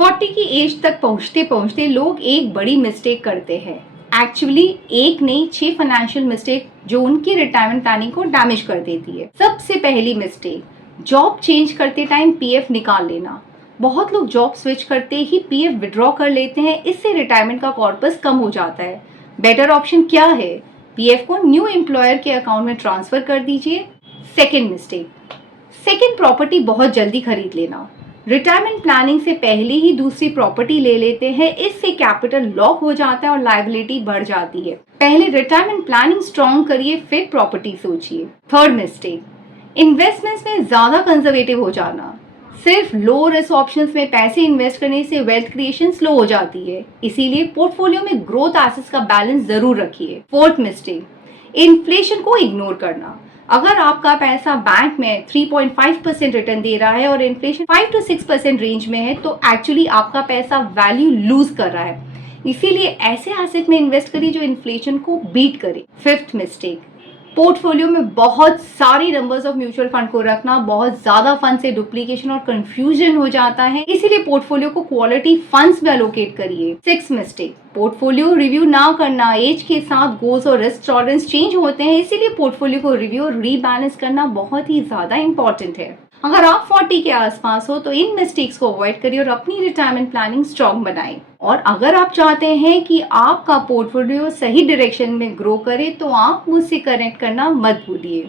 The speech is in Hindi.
40 की एज तक पहुंचते पहुंचते लोग एक बड़ी मिस्टेक करते हैं। एक्चुअली एक नहीं 6 फाइनेंशियल मिस्टेक जो उनकी रिटायरमेंट प्लानिंग को डैमेज कर देती है। सबसे पहली मिस्टेक, जॉब चेंज करते टाइम पीएफ निकाल लेना। बहुत लोग जॉब स्विच करते ही पीएफ विड्रॉ कर लेते हैं, इससे रिटायरमेंट का कॉर्पस कम हो जाता है। बेटर ऑप्शन क्या है? पीएफ को न्यू एम्प्लॉयर के अकाउंट में ट्रांसफर कर दीजिए। सेकेंड मिस्टेक, सेकेंड प्रॉपर्टी बहुत जल्दी खरीद लेना। रिटायरमेंट प्लानिंग से पहले ही दूसरी प्रॉपर्टी ले लेते हैं, इससे कैपिटल लॉक हो जाता है और लायबिलिटी बढ़ जाती है। पहले रिटायरमेंट प्लानिंग स्ट्रॉन्ग करिए, फिर प्रॉपर्टी सोचिए। थर्ड मिस्टेक, इन्वेस्टमेंट्स में ज्यादा कंजर्वेटिव हो जाना। सिर्फ लो रिस्क ऑप्शंस में पैसे इन्वेस्ट करने से वेल्थ क्रिएशन स्लो हो जाती है, इसीलिए पोर्टफोलियो में ग्रोथ एसेट्स का बैलेंस जरूर रखिए। फोर्थ मिस्टेक, इन्फ्लेशन को इग्नोर करना। अगर आपका पैसा बैंक में 3.5% रिटर्न दे रहा है और इन्फ्लेशन 5 to 6% रेंज में है, तो एक्चुअली आपका पैसा वैल्यू लूज कर रहा है। इसीलिए ऐसे एसेट में इन्वेस्ट करिए जो इन्फ्लेशन को बीट करे। फिफ्थ मिस्टेक, पोर्टफोलियो में बहुत सारी नंबर्स ऑफ म्यूचुअल फंड को रखना। बहुत ज्यादा फंड से डुप्लीकेशन और कंफ्यूजन हो जाता है, इसीलिए पोर्टफोलियो को क्वालिटी फंड्स में एलोकेट करिए। सिक्स मिस्टेक, पोर्टफोलियो रिव्यू ना करना। एज के साथ गोल्स और रिस्क टॉलरेंस चेंज होते हैं, इसीलिए पोर्टफोलियो को रिव्यू और रीबैलेंस करना बहुत ही ज्यादा इंपॉर्टेंट है। अगर आप 40 के आसपास हो तो इन मिस्टेक्स को अवॉइड करिए और अपनी रिटायरमेंट प्लानिंग स्ट्रॉन्ग बनाएं। और अगर आप चाहते हैं कि आपका पोर्टफोलियो सही डायरेक्शन में ग्रो करे, तो आप मुझसे कनेक्ट करना मत भूलिए।